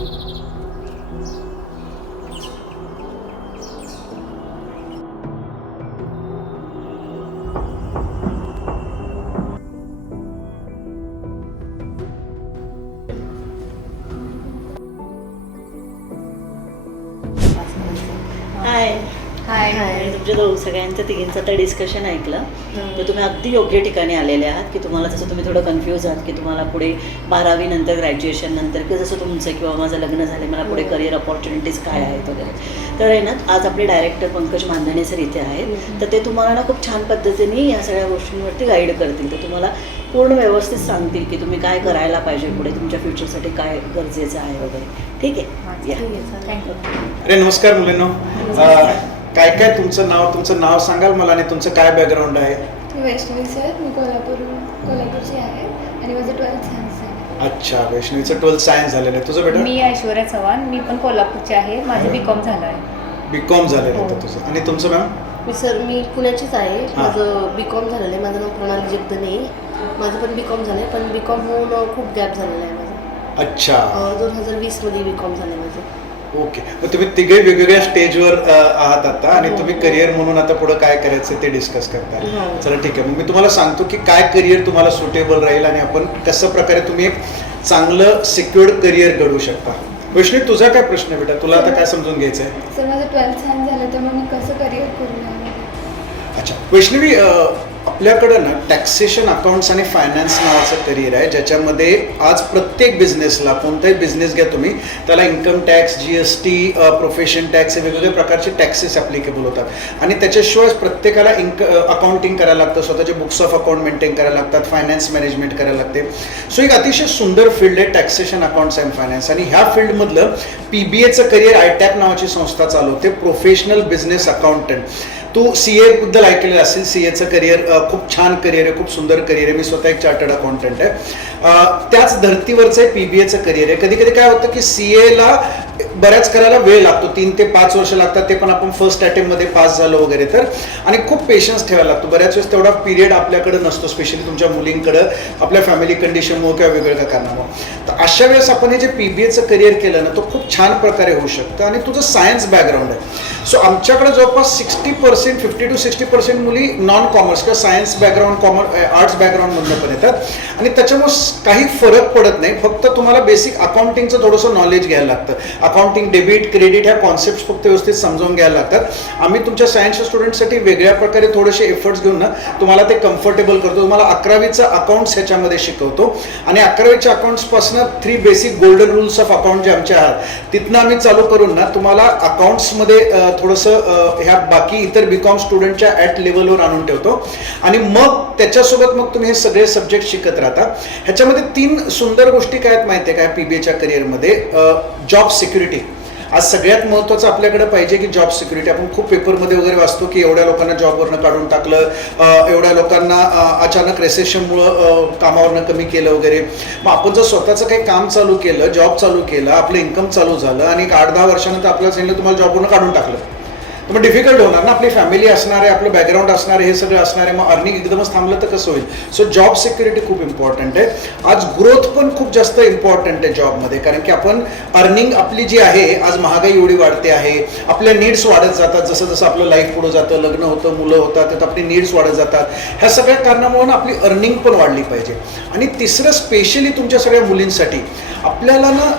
हाय हाय. आणि तुमच्या सगळ्यांचं तिघींचं तर डिस्कशन ऐकलं. तर तुम्ही अगदी योग्य ठिकाणी आलेले आहात की तुम्हाला जसं तुम्ही थोडं कन्फ्यूज आहात की तुम्हाला पुढे 12वी नंतर ग्रॅज्युएशन नंतर की जसं तुमचं किंवा माझं लग्न झालं मला पुढे करिअर अपॉर्च्युनिटीज काय आहेत वगैरे. तर आहे ना आज आपले डायरेक्टर पंकज मांधाने सर इथे आहेत. तर ते तुम्हाला ना खूप छान पद्धतीने या सगळ्या गोष्टींवरती गाईड करतील. तर तुम्हाला पूर्ण व्यवस्थित सांगतील की तुम्ही काय करायला पाहिजे पुढे तुमच्या फ्युचरसाठी काय गरजेचं आहे वगैरे. ठीक आहे. थँक्यू. अरे नमस्कार मुलींनो. काय काय तुमचं नाव सांगाल मला आणि तुमचं काय बॅकग्राऊंड आहे? वैष्णवी सर, मी कोल्हापूरची आहे आणि माझं 12th सायन्स आहे. अच्छा, वैष्णवीचं 12th सायन्स झालेलं आहे. तुझं बेटा? मी ऐश्वर्या चव्हाण, मी पण कोल्हापूरची आहे. माझं BCom झालं आहे. BCom झालेलं आहे तुझं. आणि तुमचं मॅम? मी पुण्याचीच आहे. माझं BCom झालेलं आहे. माझं नाव प्रणाली जगदने. माझं पण BCom झालं आहे, पण BCom होऊन खूप गॅप झालेला आहे माझा. अच्छा. 2020 मध्ये BCom झालं आहे माझं. ओके. मग तुम्ही तिघे वेगवेगळ्या स्टेजवर आहात आता आणि तुम्ही करिअर म्हणून आता पुढे काय करायचं ते डिस्कस करताय. चला ठीक आहे. मग मी तुम्हाला सांगतो की काय करिअर तुम्हाला सुटेबल राहील आणि आपण कसं प्रकारे तुम्ही एक चांगलं सिक्युअर्ड करिअर घडवू शकता. वैष्णवी, तुझा काय प्रश्न आहे बेटा? तुला आता काय समजून घ्यायचं आहे? सर, माझं 12th सायन्स झालं, त्यामुळे मी कसं करिअर करू नये. अच्छा वैष्णवी, आपल्याकडं ना टॅक्सेशन अकाउंट्स आणि फायनान्स नावाचं करिअर आहे ज्याच्यामध्ये आज प्रत्येक बिझनेसला, कोणताही बिझनेस घ्या तुम्ही, त्याला income tax, GST, profession tax हे वेगवेगळ्या प्रकारचे टॅक्सेस ॲप्लिकेबल होतात. आणि त्याच्याशिवाय प्रत्येकाला अकाउंटिंग करायला लागतं, स्वतःचे बुक्स ऑफ अकाउंट मेंटेन करायला लागतात, फायनान्स मॅनेजमेंट करायला लागते. सो एक अतिशय सुंदर फील्ड आहे टॅक्सेशन अकाउंट्स अँड फायनान्स. आणि ह्या फील्डमधलं PBAचं करिअर ITAC नावाची संस्था चालवते, प्रोफेशनल बिझनेस अकाउंटंट. तू CA बद्दल ऐकलेलं असेल. CAचं करिअर खूप छान करिअर आहे, खूप सुंदर करिअर आहे. मी स्वतः एक चार्टर्ड अकाउंटंट आहे. त्याच धर्तीवरचं PBAचं करिअर आहे. कधी कधी काय होतं की CAला बऱ्याच करायला वेळ लागतो, 3 ते 5 वर्ष लागतात, ते पण आपण फर्स्ट अटेम्प्टमध्ये पास झालो वगैरे तर. आणि खूप पेशन्स ठेवायला लागतो. बऱ्याच वेळेस तेवढा पिरियड आपल्याकडे नसतो, स्पेशली तुमच्या मुलींकडं, आपल्या फॅमिली कंडिशनमुळे किंवा वेगवेगळ्या कारणामुळे. तर अशा वेळेस आपण हे जे PBAचं करिअर केलं ना, तो खूप छान प्रकारे होऊ शकतं. आणि तुझं सायन्स बॅकग्राऊंड आहे. सो आमच्याकडे जवळपास 50% 50 to 60% मुली नॉन कॉमर्स किंवा सायन्स बॅकग्राऊंड, आर्ट्स बॅकग्राऊंडमधून पण येतात. आणि त्याच्यामुळे काही फरक पडत नाही. फक्त तुम्हाला बेसिक अकाउंटिंगचं थोडंसं नॉलेज घ्यायला लागतं. अकाउंटिंग, डेबिट, क्रेडिट ह्या कॉन्सेप्ट फक्त व्यवस्थित समजावून घ्यायला लागतात. आम्ही तुमच्या सायन्सच्या स्टुडंटसाठी वेगळ्या प्रकारे थोडेसे एफर्ट्स घेऊन ना तुम्हाला ते कम्फर्टेबल करतो. तुम्हाला 11वीचं अकाउंट्स ह्याच्यामध्ये शिकवतो. आणि 11वीच्या अकाउंट्सपासून 3 basic golden rules of account जे आमचे आहात तिथनं आम्ही चालू करून ना तुम्हाला अकाउंट्समध्ये थोडंसं ह्या बाकी इतर BCom स्टुडंटच्या ॲट लेवलवर आणून ठेवतो. आणि मग त्याच्यासोबत मग तुम्ही हे सगळे सब्जेक्ट शिकत राहता. ह्याच्यामध्ये 3 सुंदर गोष्टी काय आहेत माहिती आहे काय PBAच्या करिअरमध्ये? Job security. आज सगळ्यात महत्त्वाचं आपल्याकडे पाहिजे की जॉब सिक्युरिटी. आपण खूप पेपरमध्ये वगैरे वाचतो की एवढ्या लोकांना जॉबवरनं काढून टाकलं, एवढ्या लोकांना अचानक रेसेशनमुळं कामावरनं कमी केलं वगैरे. मग आपण जर स्वतःचं काही काम चालू केलं, जॉब चालू केलं, आपलं इन्कम चालू झालं आणि 8-10 वर्षानंतर आपल्याला सांगितलं तुम्हाला जॉबवरनं काढून टाकलं, तर मग डिफिकल्ट होणार ना. आपली फॅमिली असणार आहे, आपलं बॅकग्राऊंड असणार आहे, हे सगळं असणार आहे. मग अर्निंग एकदमच थांबलं तर कसं होईल? सो जॉब सिक्युरिटी खूप इम्पॉर्टंट आहे. आज ग्रोथ पण खूप जास्त इम्पॉर्टंट आहे जॉबमध्ये. कारण की आपण अर्निंग आपली जी आहे, आज महागाई एवढी वाढते आहे, आपल्या नीड्स वाढत जातात. जसं जसं आपलं लाईफ पुढं जातं, लग्न होतं, मुलं होतात, तर आपली नीड्स वाढत जातात. ह्या सगळ्या कारणामुळे आपली अर्निंग पण वाढली पाहिजे. आणि तिसरं स्पेशली तुमच्या सगळ्या मुलींसाठी आपल्याला ना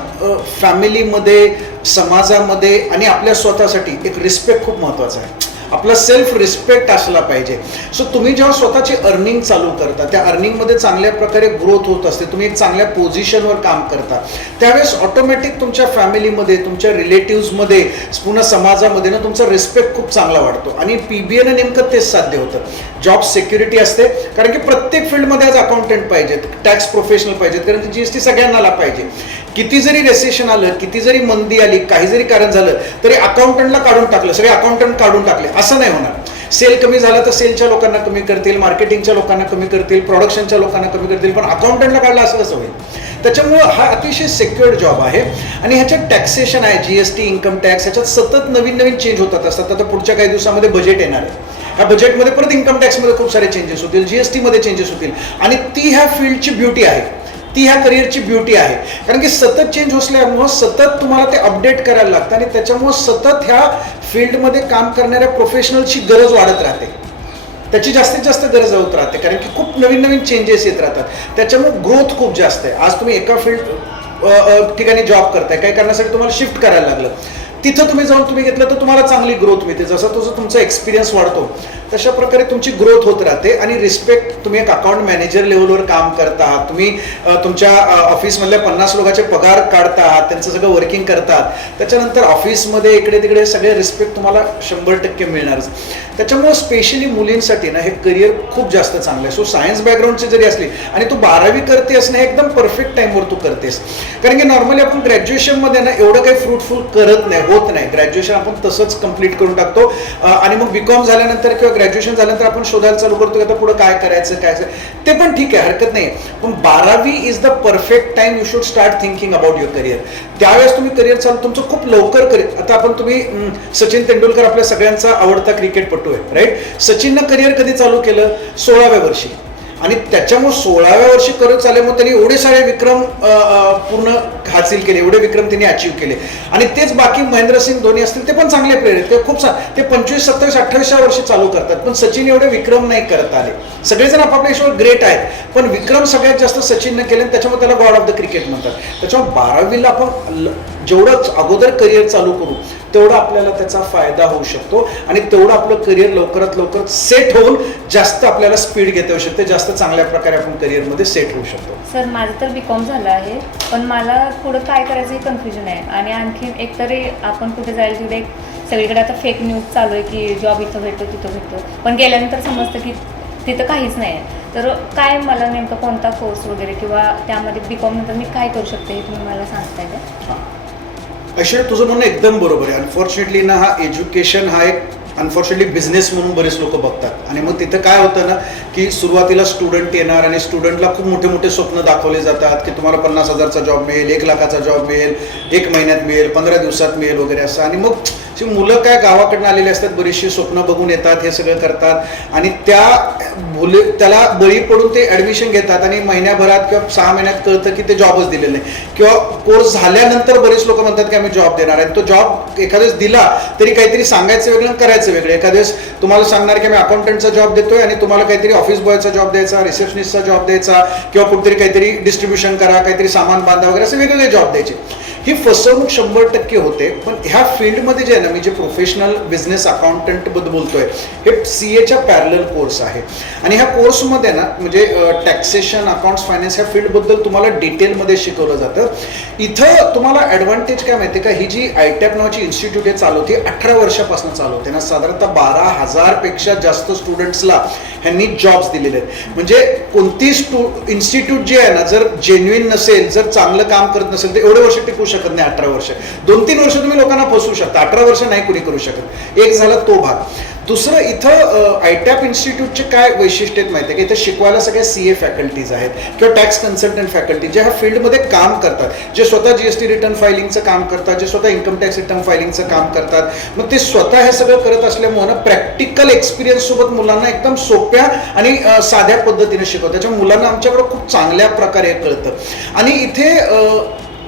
फॅमिलीमध्ये, समाजामध्ये आणि आपल्या स्वतःसाठी एक रिस्पेक्ट खूप महत्त्वाचा आहे. आपला सेल्फ रिस्पेक्ट असला पाहिजे. सो तुम्ही जेव्हा स्वतःची अर्निंग चालू करता, त्या अर्निंगमध्ये चांगल्या प्रकारे ग्रोथ होत असते, तुम्ही एक चांगल्या पोझिशनवर काम करता, त्यावेळेस ऑटोमॅटिक तुमच्या फॅमिलीमध्ये, तुमच्या रिलेटिव्समध्ये, पुन्हा समाजामध्ये ना तुमचा रिस्पेक्ट खूप चांगला वाढतो. आणि PBAनं नेमकं तेच साध्य होतं. जॉब सिक्युरिटी असते, कारण की प्रत्येक फील्डमध्ये आज अकाउंटंट पाहिजेत, टॅक्स प्रोफेशनल पाहिजेत, कारण की GST सगळ्यांना पाहिजे. किती जरी रेसेशन आलं, किती जरी मंदी आली, काही जरी कारण झालं तरी अकाउंटंटला काढून टाकलं, सगळे अकाउंटंट काढून टाकले असं नाही होणार. सेल कमी झाला तर सेलच्या लोकांना कमी करतील, मार्केटिंगच्या लोकांना कमी करतील, प्रोडक्शनच्या लोकांना कमी करतील, पण अकाउंटंटला काढलं असं कसं होईल? त्याच्यामुळं हा अतिशय सिक्युअर्ड जॉब आहे. आणि ह्याच्यात टॅक्सेशन आहे, GST, इन्कम टॅक्स, ह्याच्यात सतत नवीन नवीन चेंज होतात असतात. आता पुढच्या काही दिवसामध्ये बजेट येणार आहे. ह्या बजेटमध्ये परत इन्कम टॅक्समध्ये खूप सारे चेंजेस होतील, GST मध्ये चेंजेस होतील. आणि ती ह्या फील्डची ब्युटी आहे. ती ह्या करिअरची ब्युटी आहे. कारण की सतत चेंज असल्यामुळं सतत तुम्हाला ते अपडेट करायला लागतं आणि त्याच्यामुळं सतत ह्या फील्डमध्ये काम करणाऱ्या प्रोफेशनलची गरज वाढत राहते, त्याची जास्तीत जास्त गरज होत राहते. कारण की खूप नवीन नवीन चेंजेस येत राहतात, त्याच्यामुळे ग्रोथ खूप जास्त आहे. आज तुम्ही एका फील्ड ठिकाणी जॉब करताय, काही कारणासाठी तुम्हाला शिफ्ट करायला लागलं, तिथं तुम्ही जाऊन तुम्ही घेतलं तर तुम्हाला चांगली ग्रोथ मिळते. जसं तुमचा एक्सपिरियन्स वाढतो तशा प्रकारे तुमची ग्रोथ होत राहते. आणि रिस्पेक्ट, तुम्ही एक अकाउंट मॅनेजर लेवलवर काम करता आहात, तुम्ही तुमच्या ऑफिसमधल्या 50 लोकांचे पगार काढता आहात, त्यांचं सगळं वर्किंग करतात, त्याच्यानंतर ऑफिसमध्ये इकडे तिकडे सगळे रिस्पेक्ट तुम्हाला 100% मिळणारच. त्याच्यामुळे स्पेशली मुलींसाठी ना हे करिअर खूप जास्त चांगलं आहे. सो सायन्स बॅकग्राऊंडची जरी असली आणि तू 12वी करतेस ना, एकदम परफेक्ट टाईमवर तू करतेस. कारण की नॉर्मली आपण ग्रॅज्युएशनमध्ये ना एवढं काही फ्रुटफुल करत नाही, होत नाही. ग्रॅज्युएशन आपण तसंच कंप्लीट करून टाकतो आणि मग बीकॉम झाल्यानंतर किंवा ग्रॅज्युएशन झाल्यानंतर आपण शोधायला चालू करतो की आता पुढे काय करायचं, ते पण ठीक आहे, हरकत नाही. पण 12वी is the perfect time you should start thinking about your career. त्यावेळेस तुम्ही करिअर चालू तुमचं खूप लवकर करिअर. आता आपण तुम्ही सचिन तेंडुलकर आपल्या सगळ्यांचा आवडता क्रिकेटपटू आहे, राईट. सचिननं करिअर कधी चालू केलं? 16व्या वर्षी. आणि त्याच्यामुळे 16व्या वर्षी करत चालले, मग त्यांनी एवढे सारे विक्रम पूर्ण हासिल केले, एवढे विक्रम त्यांनी अचीव्ह केले. आणि तेच बाकी महेंद्रसिंग धोनी असतील, ते पण चांगले प्लेयर आहेत, ते खूप ते 25, 27, 28व्या वर्षी चालू करतात. पण सचिन एवढे विक्रम नाही करत आले. सगळेजण आपापल्या हिशोबात ग्रेट आहेत, पण विक्रम सगळ्यात जास्त सचिननं केले, त्याच्यामुळे त्याला गॉड ऑफ द क्रिकेट म्हणतात. त्याच्यामुळे 12वीला आपण जेवढं अगोदर करिअर चालू करू तेवढा आपल्याला त्याचा फायदा होऊ शकतो आणि तेवढं आपलं करिअर लवकरात लवकर सेट होऊन जास्त आपल्याला स्पीड घेता येऊ शकते, जास्त चांगल्या प्रकारे आपण करिअरमध्ये सेट होऊ शकतो. सर माझं तर बीकॉम झालं आहे, पण मला पुढं काय करायचं हे कन्फ्युजन आहे. आणि आणखी एकतरी आपण कुठे जायला तिथे एक सगळीकडे आता फेक न्यूज चालू आहे की जॉब इथं भेटतो तिथं भेटतो, पण गेल्यानंतर समजतं की तिथं काहीच नाही आहे. तर काय मला नेमकं कोणता कोर्स वगैरे किंवा त्यामध्ये बीकॉम नंतर मी काय करू शकते हे तुम्ही मला सांगताय का? ऐश्वर्या, तुझं म्हणणं एकदम बरोबर आहे. अनफॉर्च्युनेटली ना, हा एज्युकेशन हा एक अनफॉर्च्युनेटली बिझनेस म्हणून बरेच लोक बघतात. आणि मग तिथं काय होतं ना की सुरुवातीला स्टुडंट येणार आणि स्टुडंटला खूप मोठे मोठे स्वप्न दाखवले जातात की तुम्हाला 50,000चा जॉब मिळेल, 1 लाखाचा जॉब मिळेल, 1 महिन्यात मिळेल, 15 दिवसात मिळेल वगैरे असं. आणि मग मुलं काय गावाकडनं आलेले असतात, बरीचशी स्वप्न बघून येतात, हे सगळं करतात आणि त्याला बळी पडून ते ॲडमिशन घेतात आणि महिन्याभरात किंवा 6 महिन्यात कळतं की ते जॉबच दिलेलं नाही. किंवा कोर्स झाल्यानंतर बरेच लोक म्हणतात की आम्ही जॉब देणार आहे. तो जॉब एखाद्यावेळेस दिला तरी काहीतरी सांगायचं वेगळं, करायचं वेगळं. एखाद्यावेळेस तुम्हाला सांगणार की आम्ही अकाउंटंटचा जॉब देतोय आणि तुम्हाला काहीतरी ऑफिस बॉयचा जॉब द्यायचा, रिसेप्शनिस्टचा जॉब द्यायचा किंवा कुठेतरी काहीतरी डिस्ट्रीब्युशन करा, काहीतरी सामान बांधा वगैरे, असे वेगवेगळे जॉब द्यायचे. ही फसवणूक 100% होते. पण ह्या फील्डमध्ये जे आहे ना, मी जे प्रोफेशनल बिझनेस अकाउंटंट बद्दल बोलतोय, हे CA पॅरलल कोर्स आहे. आणि ह्या कोर्समध्ये ना म्हणजे टॅक्सेशन, अकाउंट्स, फायनान्स ह्या फील्डबद्दल तुम्हाला डिटेलमध्ये शिकवलं जातं. इथं तुम्हाला ॲडव्हान्टेज काय माहिती आहे का, ही जी ITAP नावाची इन्स्टिट्यूट आहे चालवते, 18 वर्षापासून चालवते ना, साधारणतः 12,000पेक्षा जास्त स्टुडंट्सला ह्यांनी जॉब्स दिलेले आहेत. म्हणजे कोणती इन्स्टिट्यूट जी आहे ना, जर जेन्युइन नसेल, जर चांगलं काम करत नसेल, तर एवढे वर्ष टिकू शकत नाही. 18 वर्ष, 2-3 वर्ष तुम्ही लोकांना फसवू शकता, 18 वर्ष नाही कुणी करू शकत. एक झाला तो भाग. दुसरं, इथं ITAP इन्स्टिट्यूटचे काय वैशिष्ट्य आहेत माहिती आहे की इथं शिकवायला सगळ्या CA फॅकल्टीज आहेत किंवा टॅक्स कन्सल्टंट फॅकल्टी जे ह्या फील्डमध्ये काम करतात, जे स्वतः GST रिटर्न फायलिंगचं काम करतात, जे स्वतः इन्कम टॅक्स रिटर्न फायलिंगचं काम करतात. मग ते स्वतः हे सगळं करत असल्यामुळे प्रॅक्टिकल एक्सपिरियन्स सोबत मुलांना एकदम सोप्या आणि साध्या पद्धतीने शिकवतात. त्याच्या मुलांना आमच्याकडे खूप चांगल्या प्रकारे कळतं. आणि इथे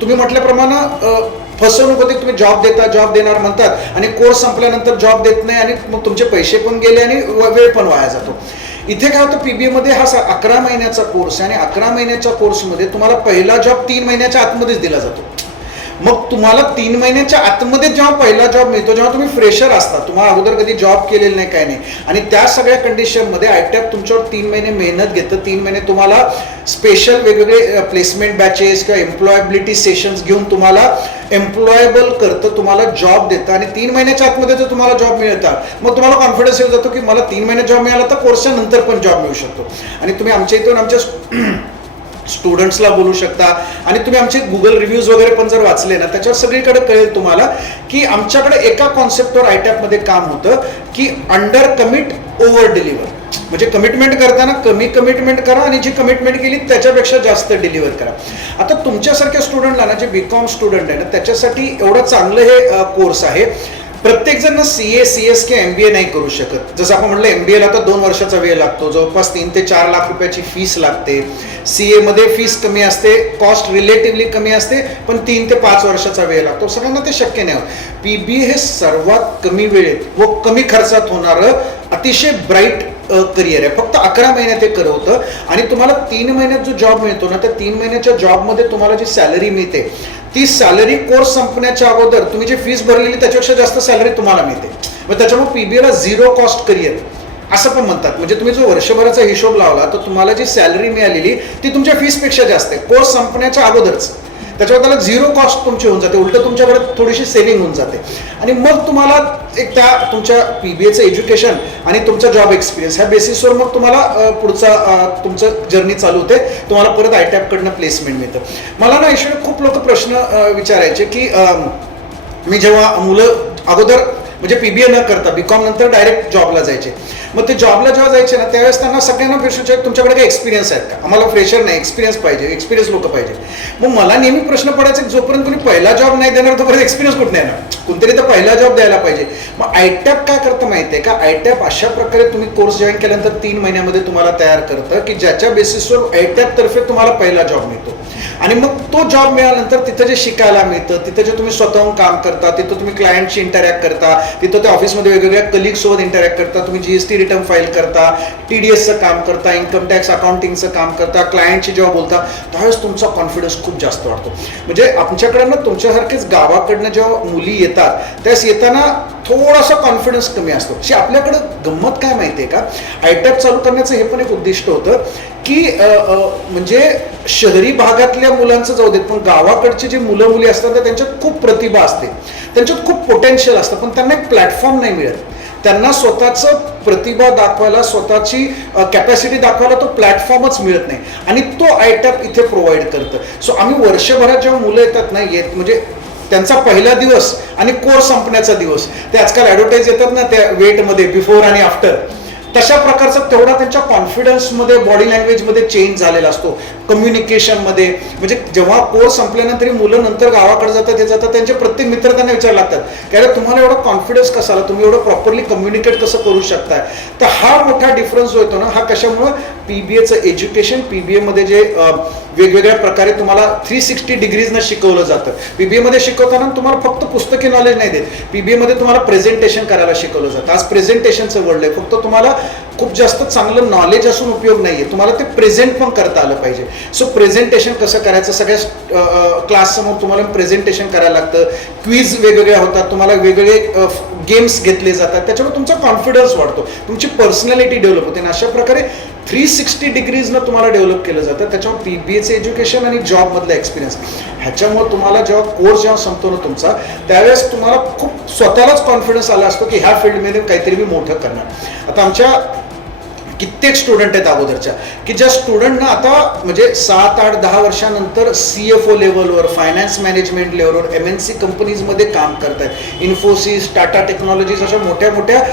तुम्ही म्हटल्याप्रमाणे फसवणूक होते, तुम्ही जॉब देणार म्हणतात आणि कोर्स संपल्यानंतर जॉब देत नाही आणि मग तुमचे पैसे पण गेले आणि वेळ पण वाया जातो. इथे काय होतं, PBA मध्ये हा 11 महिन्याचा कोर्स आहे आणि 11 महिन्याच्या कोर्समध्ये तुम्हाला पहिला जॉब 3 महिन्याच्या आतमध्येच दिला जातो. मग तुम्हाला 3 महिन्याच्या आतमध्ये जेव्हा पहिला जॉब मिळतो, जेव्हा तुम्ही फ्रेशर असता, तुम्हाला अगोदर कधी जॉब केलेला नाही, काय नाही, आणि त्या सगळ्या कंडिशनमध्ये ITAP तुमच्यावर 3 महिने मेहनत घेतं. 3 महिने तुम्हाला स्पेशल वेगवेगळे प्लेसमेंट बॅचेस किंवा एम्प्लॉयबिलिटी सेशन्स घेऊन तुम्हाला एम्प्लॉयबल करतं, तुम्हाला जॉब देतं. आणि 3 महिन्याच्या आतमध्ये जर तुम्हाला जॉब मिळतात, मग तुम्हाला कॉन्फिडन्स येऊन जातो की मला 3 महिने जॉब मिळाला तर कोर्सच्या नंतर पण जॉब मिळू शकतो. आणि तुम्ही आमच्या इथून आमच्या स्टुडंट्सला बोलू शकता. आणि तुम्ही आमचे गुगल रिव्ह्यूज वगैरे पण जर वाचले ना, त्याच्यावर सगळीकडे कळेल तुम्हाला की आमच्याकडे एका कॉन्सेप्टवर ITAP मध्ये काम होतं की अंडर कमिट ओव्हर डिलिव्हर. म्हणजे कमिटमेंट करताना कमी कमिटमेंट करा आणि जी कमिटमेंट केली त्याच्यापेक्षा जास्त डिलिव्हर करा. आता तुमच्यासारख्या स्टुडंटला ना, जे BCom स्टुडंट आहे ना, त्याच्यासाठी एवढं चांगलं हे कोर्स आहे. प्रत्येक जण CA CS किंवा MBA नाही करू शकत. जसं आपण म्हटलं MBA ला तर 2 वर्षाचा वेळ लागतो, जवळपास 3 ते 4 लाख रुपयाची फीस लागते. CA मध्ये फीस कमी असते, कॉस्ट रिलेटिव्हली कमी असते, पण 3 ते 5 वर्षाचा वेळ लागतो. सगळ्यांना ते शक्य नाही होत. PBA हे सर्वात कमी वेळेत व कमी खर्चात होणारं अतिशय ब्राईट करिअर आहे. फक्त 11 महिन्यात ते करवतं आणि तुम्हाला 3 महिन्यात जो जॉब मिळतो ना, त्या 3 महिन्याच्या जॉबमध्ये तुम्हाला जी सॅलरी मिळते ती सॅलरी कोर्स संपण्याच्या अगोदर तुम्ही जी फीस भरलेली त्याच्यापेक्षा जास्त सॅलरी तुम्हाला मिळते. मग त्याच्यामुळे PBA ला 0 कॉस्ट करिअर असं पण म्हणतात. म्हणजे तुम्ही जो वर्षभराचा हिशोब लावला तर तुम्हाला जी सॅलरी मिळालेली ती तुमच्या फीसपेक्षा जास्त आहे कोर्स संपण्याच्या अगोदरच. त्याच्यावर त्याला 0 कॉस्ट तुमची होऊन जाते, उलट तुमच्याकडे थोडीशी सेव्हिंग होऊन जाते. आणि मग तुम्हाला एक त्या तुमच्या PBAचं एज्युकेशन आणि तुमचा जॉब एक्सपिरियन्स ह्या बेसिसवर मग तुम्हाला पुढचा तुमचं जर्नी चालू होते. तुम्हाला परत ITAP कडनं प्लेसमेंट मिळतं. मला ना ईश्वर खूप लोक प्रश्न विचारायचे की मी जेव्हा मुलं अगोदर म्हणजे PBA न करता BCom नंतर डायरेक्ट जॉबला जायचे, मग ते जॉबला जेव्हा जायचे ना त्यावेळेस त्यांना सगळ्यांना प्रश्न तुमच्याकडे काही एक्सपिरियन्स आहेत का? आम्हाला फ्रेशर नाही, एक्सपिरियन्स पाहिजे, एक्सपिरियन्स लोक पाहिजे. मग मला नेहमी प्रश्न पडायचा की जोपर्यंत कोणी पहिला जॉब नाही देणार तोपर्यंत एक्सपिरियन्स कुठे येणार? कोणतरी तर पहिला जॉब द्यायला पाहिजे. मग ITAP काय करतं माहिती आहे का? ITAP अशा प्रकारे तुम्ही कोर्स जॉईन केल्यानंतर 3 महिन्यामध्ये तुम्हाला तयार करतं की ज्याच्या बेसिसवर ITAP तर्फे तुम्हाला पहिला जॉब मिळतो. आणि मग तो जॉब मिळाल्यानंतर तिथं जे शिकायला मिळतं, तिथं जे तुम्ही स्वतःहून काम करता, तिथं तुम्ही क्लायंटशी इंटरॅक्ट करता, तिथं त्या ऑफिसमध्ये वेगवेगळ्या कलिगसोबत इंटरॅक्ट करता, तुम्ही GST रिटर्न फाईल करता, TDSचं काम करता, इन्कम टॅक्स अकाउंटिंगचं काम करता, क्लायंटशी जेव्हा बोलता त्यावेळेस तुमचा कॉन्फिडन्स खूप जास्त वाढतो. म्हणजे आमच्याकडनं तुमच्यासारखेच गावाकडनं जेव्हा मुली येतात त्यावेळेस येताना थोडासा कॉन्फिडन्स कमी असतो. अशी आपल्याकडं गंमत काय माहिती आहे का? ITAP चालू करण्याचं हे पण एक उद्दिष्ट होतं की म्हणजे शहरी भागातल्या मुलांचं जाऊ देत, पण गावाकडची जी मुलं मुली असतात तर त्यांच्यात खूप प्रतिभा असते, त्यांच्यात खूप पोटेन्शियल असतं, पण त्यांना एक प्लॅटफॉर्म नाही मिळत. त्यांना स्वतःचं प्रतिभा दाखवायला, स्वतःची कॅपॅसिटी दाखवायला तो प्लॅटफॉर्मच मिळत नाही आणि तो ITAP इथे प्रोव्हाइड करतं. सो आम्ही वर्षभरात जेव्हा मुलं येतात ना म्हणजे त्यांचा पहिला दिवस आणि कोर्स संपण्याचा दिवस, ते आजकाल ॲडव्हर्टाईज येतात ना त्या वेटमध्ये बिफोर आणि आफ्टर, तशा प्रकारचा तेवढा त्यांच्या कॉन्फिडन्समध्ये, बॉडी लँग्वेजमध्ये चेंज झालेला असतो, कम्युनिकेशनमध्ये. म्हणजे जेव्हा कोर्स संपल्यानंतर मुलं नंतर गावाकडे जातात हे जातात, त्यांचे प्रत्येक मित्र त्यांना विचारले लागतात की अरे तुम्हाला एवढा कॉन्फिडन्स कसा आला, तुम्ही एवढं प्रॉपरली कम्युनिकेट कसं करू शकताय. तर हा मोठा डिफरन्स जो येतो ना, हा कशामुळं PBAचं एज्युकेशन, PBAमध्ये जे वेगवेगळ्या प्रकारे तुम्हाला 360 डिग्रीजनं शिकवलं जातं. PBAमध्ये शिकवताना तुम्हाला फक्त पुस्तकी नॉलेज नाही देत, PBAमध्ये तुम्हाला प्रेझेंटेशन करायला शिकवलं जातं. आज प्रेझेंटेशनचं वर्ल्ड आहे. फक्त तुम्हाला खूप जास्त चांगलं नॉलेज असून उपयोग नाहीये, तुम्हाला ते प्रेझेंट पण करता आलं पाहिजे. सो प्रेझेंटेशन कसं करायचं, सगळ्या क्लाससमोर तुम्हाला प्रेझेंटेशन करायला लागतं, क्विज वेगवेगळ्या होतात, तुम्हाला वेगवेगळे गेम्स घेतले जातात, त्याच्यामुळे तुमचा कॉन्फिडन्स वाढतो, तुमची पर्सनॅलिटी डेव्हलप होते आणि अशा प्रकारे 360 डिग्रीजनं तुम्हाला डेव्हलप केलं जातं. त्याच्यामुळे PBAचं एज्युकेशन आणि जॉबमधला एक्सपिरियन्स ह्याच्यामुळे तुम्हाला जेव्हा कोर्स जेव्हा संपतो ना तुमचा, त्यावेळेस तुम्हाला खूप स्वतःलाच कॉन्फिडन्स आला असतो की ह्या फील्डमध्ये काहीतरी मी मोठं करणार. आता आमच्या कित्येक स्टुडंट आहेत अगोदरच्या की ज्या स्टुडंटना आता म्हणजे 7, 8, 10 वर्षानंतर CFO लेवलवर, फायनान्स मॅनेजमेंट लेवलवर MNC कंपनीजमध्ये काम करतात. इन्फोसिस, टाटा टेक्नॉलॉजीज अशा मोठ्या मोठ्या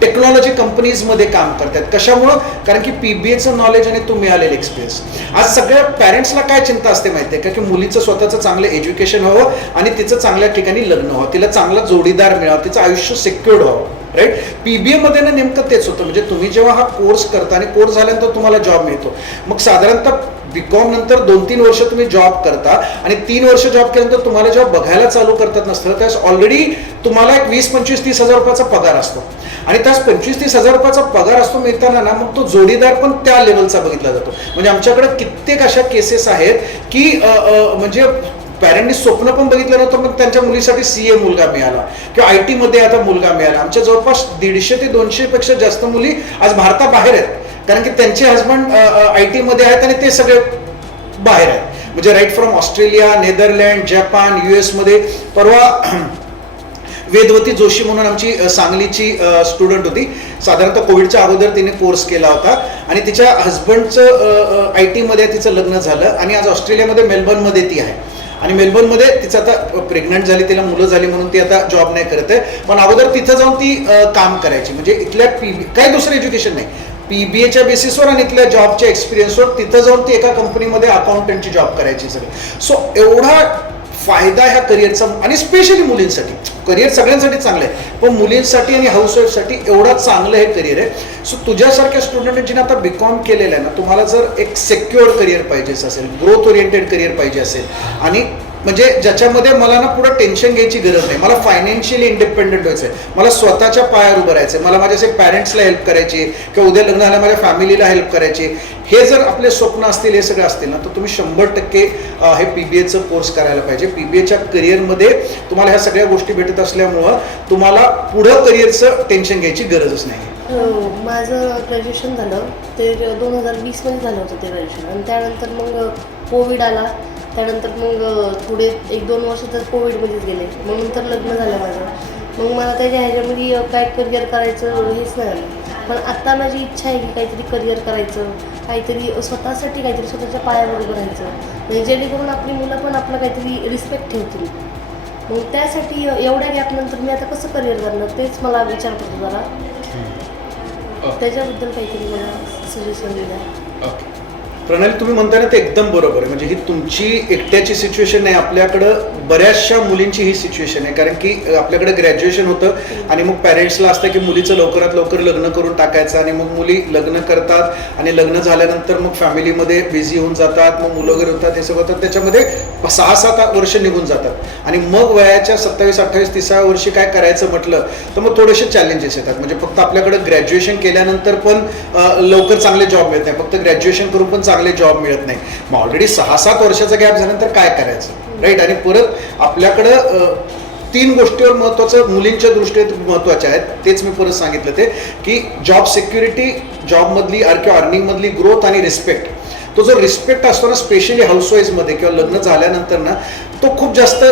टेक्नॉलॉजी कंपनीजमध्ये काम करतात. कशामुळं? कारण की PBAचं नॉलेज आणि तो मिळालेला एक्सपिरियन्स. आज सगळ्या पॅरेंट्सला काय चिंता असते माहिती आहे का, की मुलीचं स्वतःचं चांगलं एज्युकेशन व्हावं आणि तिचं चांगल्या ठिकाणी लग्न व्हावं, तिला चांगला जोडीदार मिळावं, तिचं आयुष्य सिक्युअर्ड व्हावं. राईट? PBAमध्ये ना नेमकं तेच होतं. म्हणजे तुम्ही जेव्हा हा कोर्स करता आणि कोर्स झाल्यानंतर तुम्हाला जॉब मिळतो, मग साधारणतः BCom नंतर 2-3 वर्ष तुम्ही जॉब करता आणि 3 वर्ष जॉब केल्यानंतर तुम्हाला जेव्हा बघायला चालू करतात नसतं त्यावेळेस ऑलरेडी तुम्हाला एक 20-25-30 हजार रुपयाचा पगार असतो आणि त्याच 25-30 हजार रुपयाचा पगार असतो मिळताना ना, मग तो जोडीदार पण त्या लेवलचा बघितला जातो. म्हणजे आमच्याकडे कित्येक अशा केसेस आहेत की म्हणजे पॅरेंटनी स्वप्न पण बघितलं नव्हतं, पण त्यांच्या मुलीसाठी CA मुलगा मिळाला किंवा IT मध्ये आता मुलगा मिळाला. आमच्या जवळपास 150 ते 200 पेक्षा जास्त मुली आज भारताबाहेर आहेत, कारण की त्यांचे हजबंड IT मध्ये आहेत आणि ते सगळे बाहेर आहेत. म्हणजे right from Australia, Netherland, Japan, US मध्ये. परवा वेदवती जोशी म्हणून आमची सांगलीची स्टुडंट होती, साधारणतः कोविडच्या अगोदर तिने कोर्स केला होता आणि तिच्या हजबंडचं IT मध्ये तिचं लग्न झालं आणि आज ऑस्ट्रेलियामध्ये मेलबर्नमध्ये ती आहे आणि मेलबर्नमध्ये तिचं आता प्रेग्नंट झाली, तिला मुलं झाली म्हणून ती आता जॉब नाही करत आहे, पण अगोदर तिथं जाऊन ती काम करायची. म्हणजे इथल्या काही दुसरं एज्युकेशन नाही, PBAच्या बेसिसवर आणि इथल्या जॉबच्या एक्सपिरियन्सवर तिथं जाऊन ती एका कंपनीमध्ये अकाउंटंटची जॉब करायची सगळं. सो एवढा फायदा ह्या करिअरचा, आणि स्पेशली मुलींसाठी. करिअर सगळ्यांसाठी चांगलं आहे, पण मुलींसाठी आणि हाऊसवाईफसाठी एवढा चांगलं हे करिअर आहे. सो तुझ्यासारख्या स्टुडंट जिने आता बीकॉम केलेलं आहे ना, तुम्हाला जर एक सेक्युअर्ड करिअर पाहिजे असेल, ग्रोथ ओरिएंटेड करिअर पाहिजे असेल, आणि म्हणजे ज्याच्यामध्ये मला ना पुढे टेन्शन घ्यायची गरज नाही, मला फायनान्शियली इंडिपेंडंट व्हायचं आहे, मला स्वतःच्या पायावर उभं राहायचं आहे, मला माझ्या पॅरेंट्सला हेल्प करायची किंवा उद्या लग्न झाल्या माझ्या फॅमिलीला हेल्प करायची, हे जर आपले स्वप्न असतील, हे सगळं असतील ना, तर तुम्ही 100% हे PBAचं कोर्स करायला पाहिजे. PBAच्या करिअरमध्ये तुम्हाला ह्या सगळ्या गोष्टी भेटत असल्यामुळं तुम्हाला पुढं करिअरचं टेन्शन घ्यायची गरजच नाही. माझं ग्रॅज्युएशन झालं ते 2020मध्ये झालं होतं ते ग्रॅज्युएशन, आणि त्यानंतर मग कोविड आला. त्यानंतर मग थोडे 1-2 वर्ष तर कोविडमध्येच गेले. मग नंतर लग्न झालं माझं. मग मला त्याच्या ह्याच्यामध्ये काय करिअर करायचं हेच नाही आलं. पण आत्ता माझी इच्छा आहे की काहीतरी करिअर करायचं, काहीतरी स्वतःसाठी, काहीतरी स्वतःच्या पायावर उभं राहायचं, म्हणजे जेणेकरून आपली मुलं पण आपलं काहीतरी रिस्पेक्ट ठेवतील. मग त्यासाठी एवढ्या गॅपनंतर मी आता कसं करिअर करणार तेच मला विचार करतो जरा. त्याच्याबद्दल काहीतरी मला सजेशन द्या. प्रणाली, तुम्ही म्हणताय ना ते एकदम बरोबर आहे. म्हणजे ही तुमची एकट्याची सिच्युएशन नाही, आपल्याकडं बऱ्याचशा मुलींची ही सिच्युएशन आहे. कारण की आपल्याकडे ग्रॅज्युएशन होतं आणि मग पॅरेंट्सला असतं की मुलीचं लवकरात लवकर लग्न करून टाकायचं, आणि मग मुली लग्न करतात आणि लग्न झाल्यानंतर मग फॅमिलीमध्ये बिझी होऊन जातात, मग मुलं वगैरे होतात, हे सगळं होतात. त्याच्यामध्ये 6-7 वर्ष निघून जातात आणि मग वयाच्या 27-28-30व्या वर्षी काय करायचं म्हटलं तर मग थोडेसे चॅलेंजेस येतात. म्हणजे फक्त आपल्याकडे ग्रॅज्युएशन केल्यानंतर पण लवकर चांगले जॉब मिळत नाही, फक्त ग्रॅज्युएशन करून पण चांगले जॉब मिळत नाही. मग ऑलरेडी 6-7 वर्षाचा गॅप झाल्यानंतर काय करायचं, राईट? आणि परत आपल्याकडं 3 गोष्टीवर महत्त्वाचं मुलींच्या दृष्टीने महत्त्वाच्या आहेत. तेच मी परत सांगितलं ते की जॉब सिक्युरिटी, जॉबमधली किंवा अर्निंगमधली ग्रोथ आणि रिस्पेक्ट. तो जो रिस्पेक्ट असतो ना, स्पेशली हाऊसवाईफमध्ये किंवा लग्न झाल्यानंतर ना, तो खूप जास्त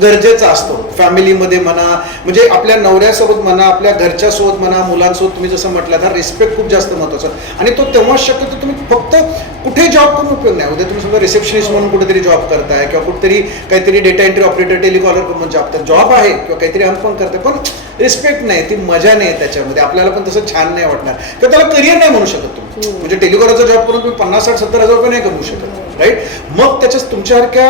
गरजेचा असतो. फॅमिलीमध्ये म्हणा, म्हणजे आपल्या नवऱ्यासोबत म्हणा, आपल्या घरच्यासोबत म्हणा, मुलांसोबत तुम्ही जसं म्हटलं, हा रिस्पेक्ट खूप जास्त महत्त्वाचा. आणि तो तेव्हाच शक्यतो तुम्ही फक्त कुठे जॉब करून उपयोग नाही. उद्या तुम्ही समजा रिसेप्शनिस्ट म्हणून कुठेतरी जॉब करताय किंवा कुठेतरी काहीतरी डेटा एंट्री ऑपरेटर, टेलिकॉलर म्हणून जॉब आहे किंवा काहीतरी अर्न पण करताय, पण रिस्पेक्ट नाही, ती मजा नाही त्याच्यामध्ये, आपल्याला पण तसं छान नाही वाटणार किंवा त्याला करिअर नाही म्हणू शकत तुम्ही. म्हणजे टेलिकॉलरचा जॉब करून तुम्ही 50-60-70 हजार रुपये नाही कमवू शकत, राईट? मग त्याच्यात तुमच्यासारख्या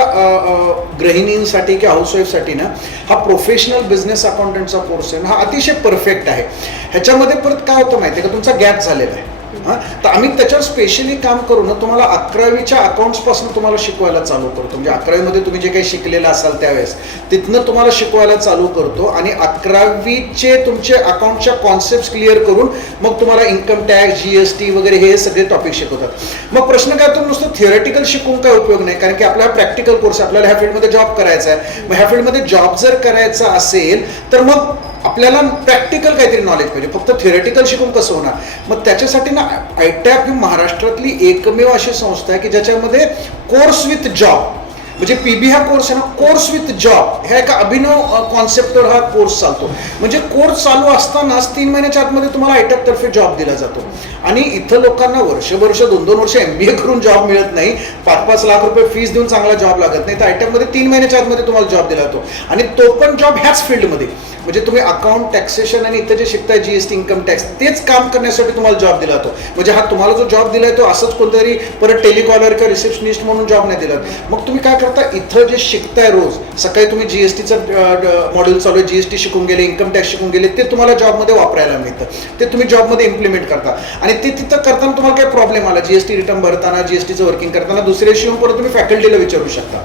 गृहिणींसाठी किंवा हाऊसवाईफसाठी ना हा प्रोफेशनल बिझनेस अकाउंटंटचा कोर्स आहे ना, हा अतिशय परफेक्ट आहे. ह्याच्यामध्ये परत काय होतं माहिती आहे का, तुमचा गॅप झालेला आहे. हां, तर आम्ही त्याच्यावर स्पेशली काम करू ना, तुम्हाला 11वीच्या अकाउंट्सपासून तुम्हाला शिकवायला चालू करतो. म्हणजे 11वीमध्ये तुम्ही जे काही शिकलेलं असाल त्यावेळेस तिथनं तुम्हाला शिकवायला चालू करतो, आणि 11वीचे तुमचे अकाउंटच्या कॉन्सेप्ट क्लिअर करून मग तुम्हाला इन्कम टॅक्स, GST वगैरे हे सगळे टॉपिक शिकवतात. मग प्रश्न काय, तो नुसतं थिअरेटिकल शिकून काय उपयोग नाही, कारण की आपला प्रॅक्टिकल कोर्स, आपल्याला ह्या फील्डमध्ये जॉब करायचा आहे. मग ह्या फील्डमध्ये जॉब जर करायचा असेल तर मग आपल्याला प्रॅक्टिकल काहीतरी नॉलेज पाहिजे. फक्त थिअरेटिकल शिकून कसं होणार? मग त्याच्यासाठी ना ITAP ही महाराष्ट्रातली एकमेव अशी संस्था आहे की ज्याच्यामध्ये कोर्स विथ जॉब, म्हणजे PB हा कोर्स आहे ना, कोर्स विथ जॉब ह्या एका अभिनव कॉन्सेप्टवर हा कोर्स चालतो. म्हणजे कोर्स चालू असतानाच 3 महिन्याच्या आतमध्ये तुम्हाला ITAP तर्फे जॉब दिला जातो. आणि इथं लोकांना वर्ष 2-2 वर्ष MBA करून जॉब मिळत नाही, 5-5 लाख रुपये फीस देऊन चांगला जॉब लागत नाही. तर ITAP मध्ये 3 महिन्याच्या आतमध्ये तुम्हाला जॉब दिला जातो, आणि तो पण जॉब ह्याच फील्डमध्ये. म्हणजे तुम्ही अकाउंट, टॅक्सेशन आणि इथं जे शिकताय GST, इन्कम टॅक्स, तेच काम करण्यासाठी तुम्हाला जॉब दिला जातो. म्हणजे हा तुम्हाला जो जॉब दिलाय तो असंच कोणतरी परत टेलिकॉलर किंवा रिसेप्शनिस्ट म्हणून जॉब नाही दिला. मग तुम्ही काय करता, इथं जे शिकताय रोज सकाळी तुम्ही GSTचं मॉड्यूल चालू आहे, GST शिकून गेले, इन्कम टॅक्स शिकून गेले, ते तुम्हाला जॉबमध्ये वापरायला मिळतं, ते तुम्ही जॉबमध्ये इम्प्लिमेंट करता. आणि ते तिथं करताना तुम्हाला काही प्रॉब्लेम आला, GST रिटर्न भरताना, GSTचं वर्किंग करताना, दुसऱ्या दिवशी येऊन परत तुम्ही फॅकल्टीला विचारू शकता.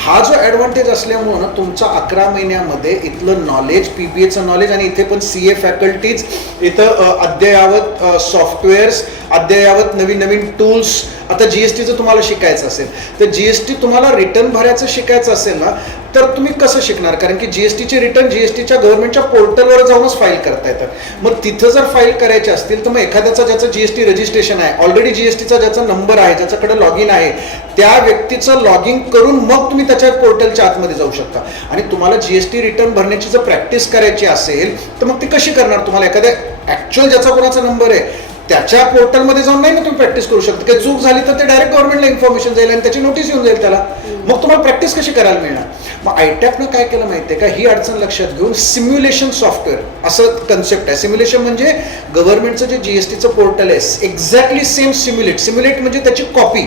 हा जो ॲडव्हान्टेज असल्यामुळं ना तुमचा 11 महिन्यामध्ये इथलं नॉलेज, PBAचं नॉलेज, आणि इथे पण CA फॅकल्टीज, इथं अद्ययावत सॉफ्टवेअर्स, अद्ययावत नवीन टूल्स. आता GSTचं तुम्हाला शिकायचं असेल तर GST तुम्हाला रिटर्न भरायचं शिकायचं असेल ना, तर तुम्ही कसं शिकणार? कारण की GSTचे रिटर्न GSTच्या गव्हर्नमेंटच्या पोर्टलवर जाऊनच फाईल करता येतात. मग तिथं जर फाईल करायचे असतील तर मग एखाद्याचा ज्याचं GST रजिस्ट्रेशन आहे, ऑलरेडी GSTचा ज्याचा नंबर आहे, ज्याच्याकडे लॉग इन आहे, त्या व्यक्तीचं लॉग इन करून मग तुम्ही त्याच्या पोर्टलच्या आतमध्ये जाऊ शकता. आणि तुम्हाला GST रिटर्न भरण्याची जर प्रॅक्टिस करायची असेल तर मग ती कशी करणार? तुम्हाला एखाद्या ॲक्च्युअल ज्याचा कोणाचा नंबर आहे त्याच्या पोर्टलमध्ये जाऊन नाही ना तुम्ही प्रॅक्टिस करू शकता. काही चूक झाली तर ते डायरेक्ट गव्हर्नमेंटला इन्फॉर्मेशन जाईल आणि त्याची नोटीस येऊन जाईल त्याला. मग तुम्हाला प्रॅक्टिस कशी करायला मिळणार? मग ITAPनं काय केलं माहिती आहे का, ही अडचण लक्षात घेऊन सिम्युलेशन सॉफ्टवेअर असं कन्सेप्ट आहे. सिम्युलेशन म्हणजे गव्हर्नमेंटचं जे GSTचं पोर्टल आहे एक्झॅक्टली सेम सिम्युलेट म्हणजे त्याची कॉपी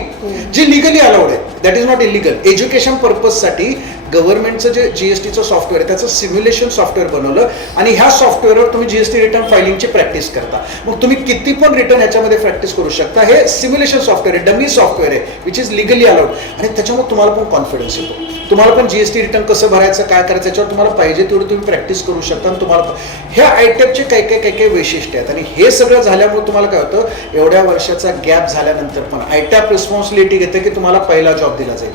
जी लिगली अलाउड आहे, that is not illegal. Education पर्पजसाठी गव्हर्नमेंटचं जे GSTचं सॉफ्टवेअर आहे त्याचं सिम्युलेशन सॉफ्टवेअर बनवलं आणि ह्या सॉफ्टवेअरवर तुम्ही GST रिटर्न फायलिंगची प्रॅक्टिस करता. मग तुम्ही किती पण रिटर्न ह्याच्यामध्ये प्रॅक्टिस करू शकता. हे सिम्युलेशन सॉफ्टवेअर आहे, डमी सॉफ्टवेअर आहे, विच इज लिगली अलाउड. आणि त्याच्यामुळे तुम्हाला पण कॉन्फिडन्स येतो. तुम्हाला पण GST रिटर्न कसं भरायचं, काय करायचं, याच्यावर तुम्हाला पाहिजे तेवढी तुम्ही प्रॅक्टिस करू शकता. आणि तुम्हाला ह्या आयटॅपचे काही वैशिष्ट्य आहेत. आणि हे सगळं झाल्यामुळे तुम्हाला काय होतं, एवढ्या वर्षाचा गॅप झाल्यानंतर पण आयटॅप रिस्पॉन्सिबिलिटी घेते की तुम्हाला पहिला जॉब दिला जाईल.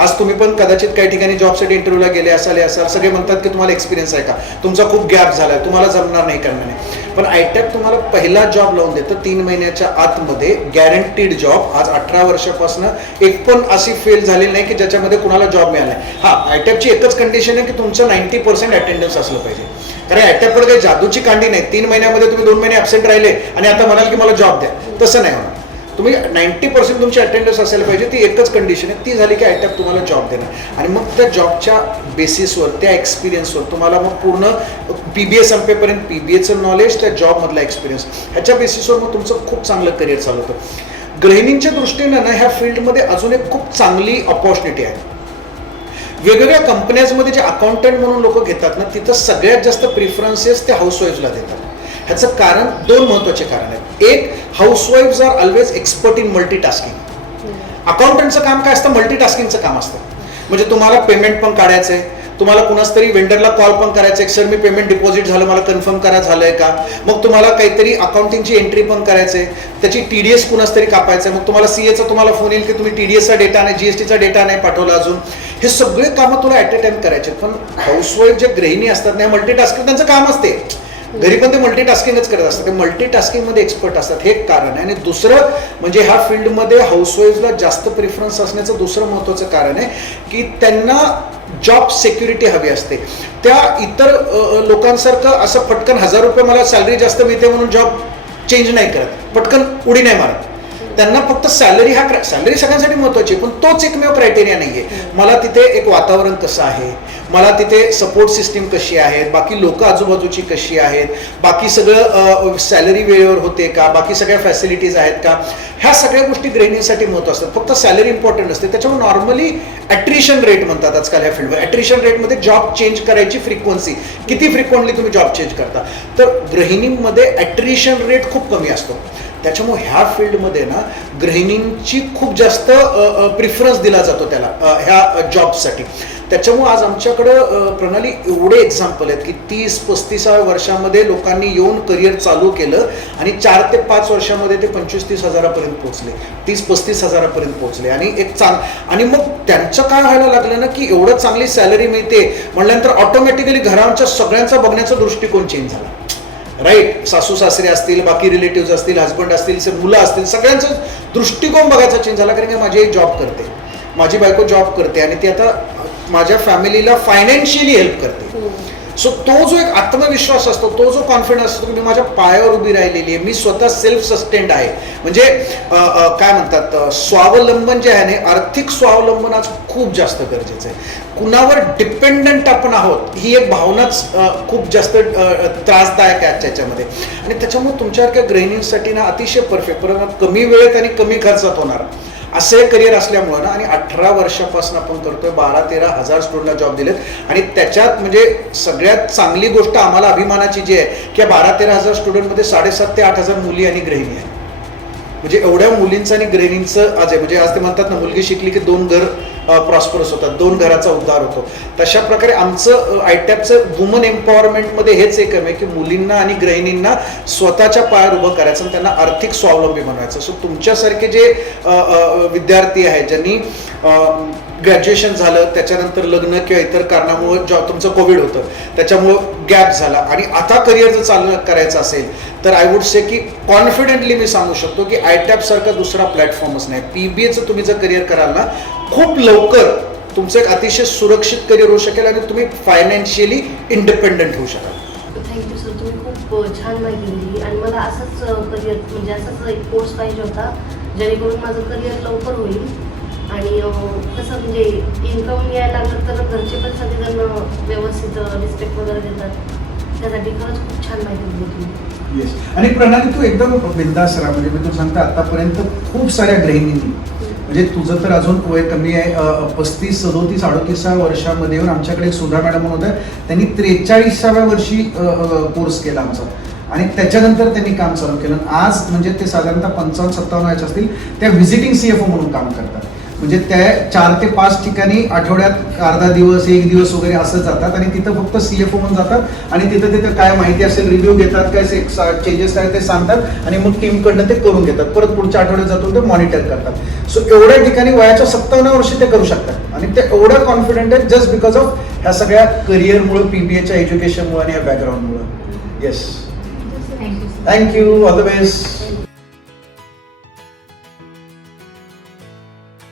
आज तुम्ही पण कदाचित काही ठिकाणी जॉबसाठी इंटरव्ह्यूला गेले असाल, सगळे म्हणतात की तुम्हाला एक्सपिरियन्स आहे का, तुमचा खूप गॅप झाला आहे, तुम्हाला जमणार नाही करणार नाही. पण आयटॅप तुम्हाला पहिला जॉब लावून देतं 3 महिन्याच्या आतमध्ये, गॅरंटीड जॉब. आज 18 वर्षापासून एक पण अशी फेल झालेली नाही की ज्याच्यामध्ये कुणाला जॉब मिळाला नाही. हा, आयटॅपची एकच कंडिशन आहे की तुमचं 90% अटेंडन्स असलं पाहिजे. कारण आयटॅपकडे काही जादूची कांडी नाही. 3 महिन्यामध्ये तुम्ही 2 महिने ॲब्सेंट राहिले आणि आता म्हणाल की मला जॉब द्या, तसं नाही होणार. तुम्ही 90% तुमची अटेंडन्स असायला पाहिजे. ती एकच कंडिशन आहे, ती झाली की आयटॅप तुम्हाला जॉब देणार. आणि मग त्या जॉबच्या बेसिसवर, त्या एक्सपिरियन्सवर तुम्हाला मग पूर्ण PBA संपेपर्यंत PBAचं नॉलेज, त्या जॉबमधला एक्सपिरियन्स, ह्याच्या बेसिसवर मग तुमचं खूप चांगलं करिअर चालू होतं. गृहिणींच्या दृष्टीनं ना ह्या फील्डमध्ये अजून एक खूप चांगली अपॉर्च्युनिटी आहे. वेगवेगळ्या कंपन्याजमध्ये जे अकाउंटंट म्हणून लोक घेतात ना, तिथं सगळ्यात जास्त प्रिफरन्सेस ते हाऊसवाईफला देतात. ह्याचं कारण 2 महत्त्वाचे कारण आहेत. एक, हाऊसवाईफ्स are always expert in multitasking. अकाउंटंटचं काम काय असतं, मल्टीटास्किंगचं काम असतं. म्हणजे तुम्हाला पेमेंट पण काढायचं आहे, तुम्हाला कुणाच तरी वेंडरला कॉल पण करायचं आहे, सर मी पेमेंट डिपॉझिट झालं, मला कन्फर्म करा झालंय का. मग तुम्हाला काहीतरी अकाउंटिंगची एंट्री पण करायचं आहे, त्याची TDS कुणाच तरी कापायचं आहे. मग तुम्हाला CAचा तुम्हाला फोन येईल की तुम्ही TDSचा डेटा नाही, GSTचा डेटा नाही पाठवला अजून. हे सगळे कामं तुला ॲट अ टाइम करायचे. पण हाऊसवाईफ जे गृहिणी असतात ना, मल्टीटास्किंग त्यांचं काम असते. घरी पण ते मल्टीटास्किंगच करत असतात, ते मल्टीटास्किंगमध्ये एक्सपर्ट असतात. हे एक कारण आहे. आणि दुसरं म्हणजे ह्या फील्डमध्ये हाऊसवाईफला जास्त प्रिफरन्स असण्याचं दुसरं महत्त्वाचं कारण आहे की त्यांना जॉब सिक्युरिटी हवी असते. त्या इतर लोकांसारखं असं पटकन 1000 रुपये मला सॅलरी जास्त मिळते म्हणून जॉब चेंज नाही करत, पटकन उडी नाही मारत. त्यांना फक्त सॅलरी, सॅलरी सगळ्यांसाठी महत्त्वाची, पण तोच एकमेव क्रायटेरिया नाही आहे. मला तिथे एक वातावरण कसं आहे, मला तिथे सपोर्ट सिस्टीम कशी आहे, बाकी लोक आजूबाजूची कशी आहेत, बाकी सगळं सॅलरी वेळेवर होते का, बाकी सगळ्या फॅसिलिटीज आहेत का, ह्या सगळ्या गोष्टी गृहिणींसाठी महत्त्व असतात. फक्त सॅलरी इम्पॉर्टंट असते. त्याच्यामुळे नॉर्मली ॲट्रिशन रेट म्हणतात आजकाल ह्या फील्डवर. ॲट्रिशन रेटमध्ये जॉब चेंज करायची फ्रिक्वेन्सी, किती फ्रिक्वेंटली तुम्ही जॉब चेंज करता. तर गृहिणींमध्ये ॲट्रिशन रेट खूप कमी असतो. त्याच्यामुळे ह्या फील्डमध्ये ना गृहिणींची खूप जास्त प्रिफरन्स दिला जातो त्याला, ह्या जॉबसाठी. त्याच्यामुळे आज आमच्याकडं प्रणाली एवढे एक्झाम्पल आहेत की 30-35 वर्षामध्ये लोकांनी येऊन करिअर चालू केलं आणि 4 ते 5 वर्षामध्ये ते 25-30 हजारापर्यंत पोहोचले, 30-35 हजारापर्यंत पोहोचले. आणि मग त्यांचं काय व्हायला लागलं ना की एवढं चांगली सॅलरी मिळते म्हटल्यानंतर ऑटोमॅटिकली घरांच्या सगळ्यांचा बघण्याचा दृष्टिकोन चेंज झाला. राईट, सासू सासरे असतील, बाकी रिलेटिव्ह असतील, हजबंड असतील, मुलं असतील, सगळ्यांचा दृष्टिकोन बघायचा चेंज झाला. कारण की माझी एक जॉब करते, माझी बायको जॉब करते आणि ती आता माझ्या फॅमिलीला फायनान्शियली हेल्प करते. सो तो जो एक आत्मविश्वास असतो, तो जो कॉन्फिडन्स असतो की मी माझ्या पायावर उभी राहिलेली आहे, मी स्वतः सेल्फ सस्टेंड आहे. म्हणजे काय म्हणतात, स्वावलंबन जे आहे ना, आर्थिक स्वावलंबन आज खूप जास्त गरजेचं आहे. कुणावर डिपेंडंट आपण आहोत ही एक भावनाच खूप जास्त त्रासदायक आहे ह्याच्यामध्ये. आणि त्याच्यामुळे तुमच्यासारख्या गृहिणींसाठी ना अतिशय परफेक्ट, परंतु कमी वेळेत आणि कमी खर्चात होणार असे करिअर असल्यामुळं ना. आणि 18 वर्षापासून आपण करतोय, 12-13 हजार स्टुडंटला जॉब दिलेत. आणि त्याच्यात म्हणजे सगळ्यात चांगली गोष्ट आम्हाला अभिमानाची जी आहे की 12-13 हजार स्टुडंटमध्ये 7,500 ते 8,000 मुली आणि गृहिणी आहेत. म्हणजे एवढ्या मुलींचं आणि गृहिणींचं आज आहे. म्हणजे आज ते म्हणतात ना, मुलगी शिकली की 2 घर प्रॉस्परस होतात, 2 घराचा उद्धार होतो. तशा प्रकारे आमचं आयटॅपचं वुमन एम्पॉवरमेंटमध्ये हेच एक आहे की मुलींना आणि गृहिणींना स्वतःच्या पायावर उभं करायचं आणि त्यांना आर्थिक स्वावलंबी बनवायचं. सो तुमच्यासारखे जे विद्यार्थी आहेत ज्यांनी ग्रॅज्युएशन झालं, त्याच्यानंतर लग्न किंवा इतर कारणामुळे जॉब, तुमचं कोविड होतं त्याच्यामुळं गॅप झाला आणि आता करिअर जर चालू करायचं असेल तर आय वुड से की कॉन्फिडेंटली मी सांगू शकतो की आयटॅप सारखा दुसरा प्लॅटफॉर्मच नाही. PBAचं तुम्ही जर करिअर कराल ना, खूप लवकर तुमचं एक अतिशय सुरक्षित करिअर होऊ शकेल आणि तुम्ही फायनान्शियली इंडिपेंडंट होऊ शकाल. थँक्यू सर, तुम्ही खूप छान माहिती दिली. आणि मला असंच करिअर म्हणजे असाच एक कोर्स पाहिजे होता जेणेकरून माझं करिअर लवकर होईल. आणि कसं म्हणजे इन्कम यायला लागलं तर घरचे पण सगळेजण व्यवस्थित रिस्पेक्ट वगैरे देतात. त्यासाठी खरंच खूप छान माहिती दिली तुम्ही. येस. आणि प्रणाली तू एकदम बिंदास राहा. म्हणजे मी तुला सांगतो, आतापर्यंत खूप साऱ्या गृहिणींनी म्हणजे तुझं तर अजून वय कमी आहे, 35, 37, 38 वर्षामध्ये येऊन आमच्याकडे एक सुधा मॅडम म्हणून होत्या, त्यांनी 43व्या वर्षी कोर्स केला आमचा आणि त्याच्यानंतर त्यांनी काम चालू केलं. आज म्हणजे ते साधारणतः 55-57 वयाचे असतील, त्या व्हिजिटिंग CFO म्हणून काम करतात. म्हणजे त्या 4 ते 5 ठिकाणी आठवड्यात अर्धा दिवस, 1 दिवस वगैरे असं जातात आणि तिथं फक्त CFO म्हणून जातात आणि तिथं काय माहिती असेल रिव्ह्यू घेतात, काय चेंजेस काय ते सांगतात आणि मग टीमकडनं ते करून घेतात. परत पुढच्या आठवड्यात जातो ते मॉनिटर करतात. सो एवढ्या ठिकाणी वयाच्या 57 वर्षी ते करू शकतात आणि ते एवढं कॉन्फिडंट आहेत जस्ट बिकॉज ऑफ ह्या सगळ्या करिअरमुळं, PBAच्या एज्युकेशनमुळं आणि या बॅकग्राऊंडमुळं. Yes, thank you. Thank you, all the best.